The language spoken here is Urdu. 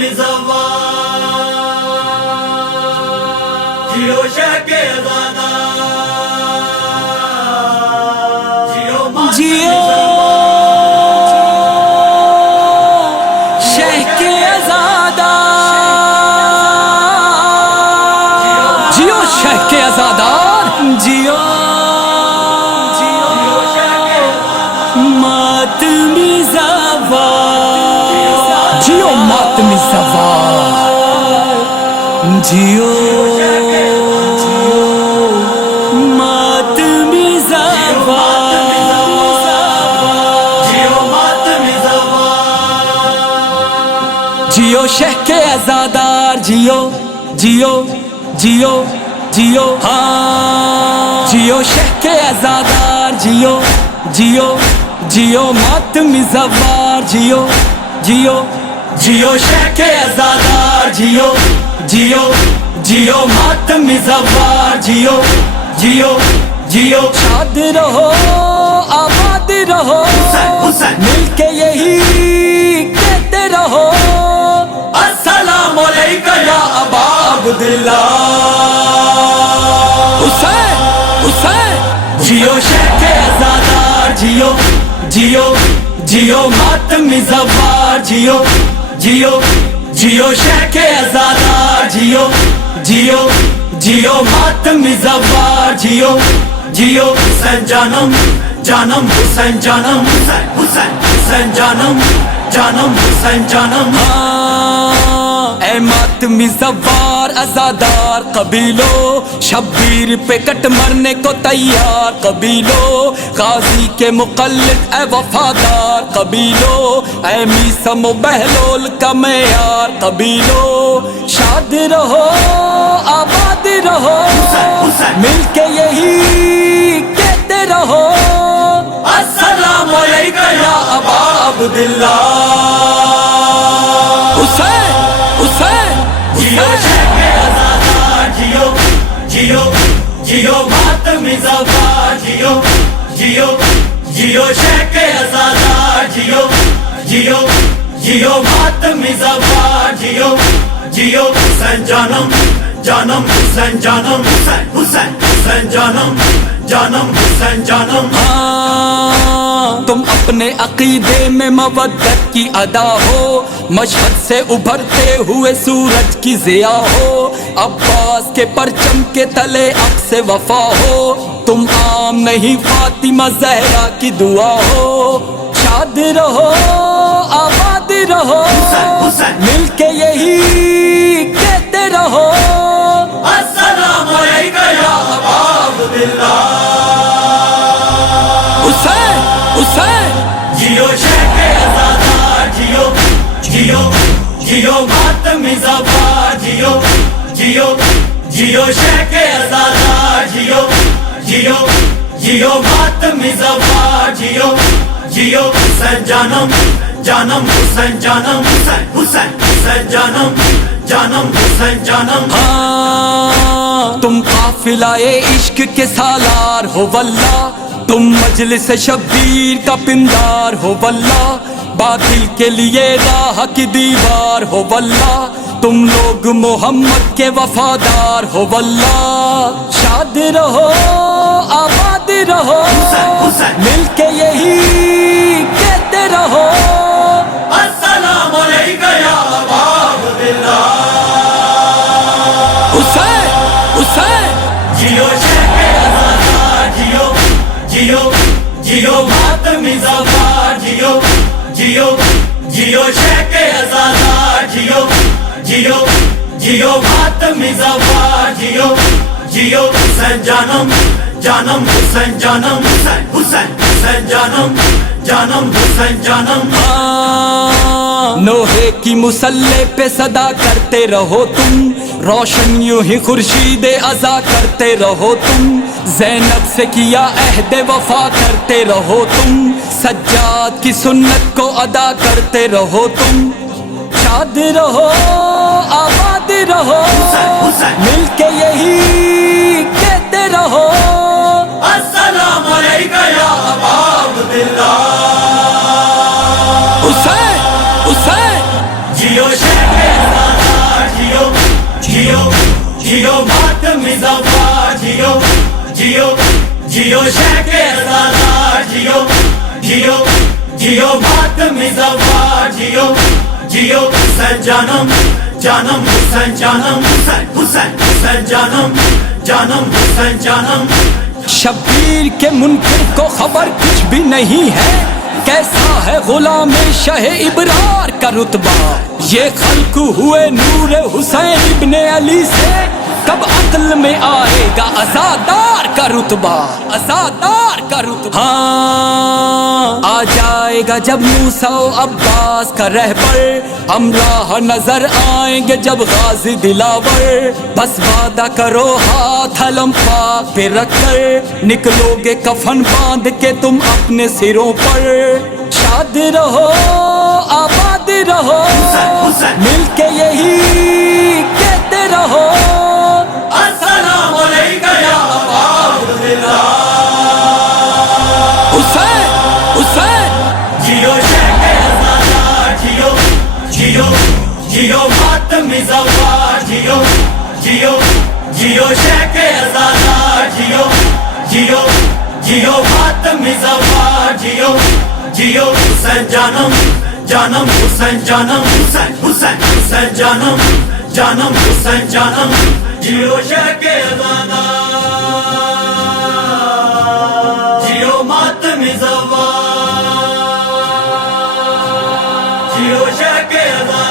جیو شہ کے آزادہ جیو شہ کے آزادہ، جیو شہ کے آزادار، جیو ماتمی زوار، جیو ماتمی زوار، جیو ماتمی زوار، جیو شہ کے آزادار، جیو جیو جیو جیو ہاں، جیو شہ کے آزادار، جیو جیو جیو ماتمی زوار، جیو جیو جیو شہ کے آزادار، جیو جیو جیو ماتمی زوار، جیو جیو جیو شاد رہو آباد رہو، مل کے یہی کہتے رہو، السلام علیکم یا ابا عبداللہ، حسین حسین، جیو شہ کے آزادار، جیو جیو جیو ماتمی زوار، جیو جیو جیو شہ کے آزادار، جیو جیو جیو ماتمی زوار، جیو جیو حسین جانم جانم، حسین جانم، حسین حسین جانم جانم، حسین جانم، اے ماتمی زوار ازادار قبیلو، شبیر پہ کٹ مرنے کو تیار قبیلو، غازی کے مقلد اے وفادار قبیلو، اے میسم و بہلول کا معیار قبیلو، شاد رہو آباد رہو، مل کے یہی کہتے رہو، السلام علیکم یا ابا عبداللہ، حسین حسین، جیو شہ کے آزادار، جیو جیو جیو ماتمی زوار، جیو جیو جیو شہ کے آزادار، جیو جیو جیو ماتمی زوار، جیو جیو حسین جانم جانم، حسین جانم، حسین حسین حسین جانم جانم، حسین جانم، تم اپنے عقیدے میں مودت کی ادا ہو، مشہد سے ابھرتے ہوئے سورج کی ضیا ہو، عباس کے پرچم کے تلے عکس وفا ہو، تم عام نہیں فاطمہ زہرا کی دعا ہو، شاد رہو آباد رہو، مل کے یہی کہتے رہو، السلام علیکم یا ابا عبداللہ، حسین حسین، جیو شہ کے آزادار، جیو جیو جیو ماتمی زوار، جیو جیو جیو شہ کے آزادار، جیو جیو جیو ماتمی زوار، جیو جیو حسین جانم جانم، حسین جانم، حسین حسین حسین جانم جانم، حسین جانم، تم قافلہ عشق کے سالار ہو واللہ، تم مجلس شبیر کا پندار ہو واللہ، باطل کے لیے راہ کی دیوار ہو واللہ، تم لوگ محمد کے وفادار ہو واللہ، شاد رہو آباد رہو، مل کے یہی کہتے رہو، السلام علیکم یا ابا عبداللہ، حسین حسین، جیو شہ کے آزادار، جیو جیو جیو ماتمی زوار، جیو جیو جیو شہ کے آزادار، جیو جیو جیو ماتمی زوار، جیو جیو حسین جانم جانم، حسین جانم، حسین حسین حسین جانم جانم، حسین جانم، نوحے کی مسلح پہ صدا کرتے رہو تم، روشن یوں ہی خورشید ازا کرتے رہو تم، زینب سے کیا عہد وفا کرتے رہو تم، سجاد کی سنت کو ادا کرتے رہو تم، شاد رہو آباد رہو، مل کے یہی کہتے رہو، السلام علیکم یا ابا عبداللہ، حسین حسین، جیو شہ کے مظفر جیو جیو جیو شیخ ازادار جیو جیو جیو ماتم مظفر جیو جیو حسین جانم جانم حسین جانم حسین حسین حسین جانم جانم حسین جانم شبیر کے منکر کو خبر کچھ بھی نہیں ہے کیسا ہے غلام شہ ابرار کا رتبہ یہ خلق ہوئے نور حسین ابن علی سے کب عقل میں آئے گا عزادار کا رتبہ عزادار کا رتبہ ہاں آ جائے گا جب موسیٰ و عباس کا رہبر ہمراہ نظر آئیں گے جب غازی دلاور بس وعدہ کرو ہاتھ علم پاک پہ رکھ کر نکلو گے کفن باندھ کے تم اپنے سروں پر شاد رہو آباد رہو مل کے یہی کہتے رہو السلام علیکم یا ابا عبداللہ حسین حسین جیو شیخ ازادار جیو جیو جیو ماتم مظفر جیو جیو جیو شیخ ازادار جیو جیو جیو ماتم مظفر جیو جیو حسین جانم جانم حسین جانم حسین حسین حسین جانم جانم حسین جانم جیو شیخ ازادار جیو ماتم مظفر جیو شیخ ازادار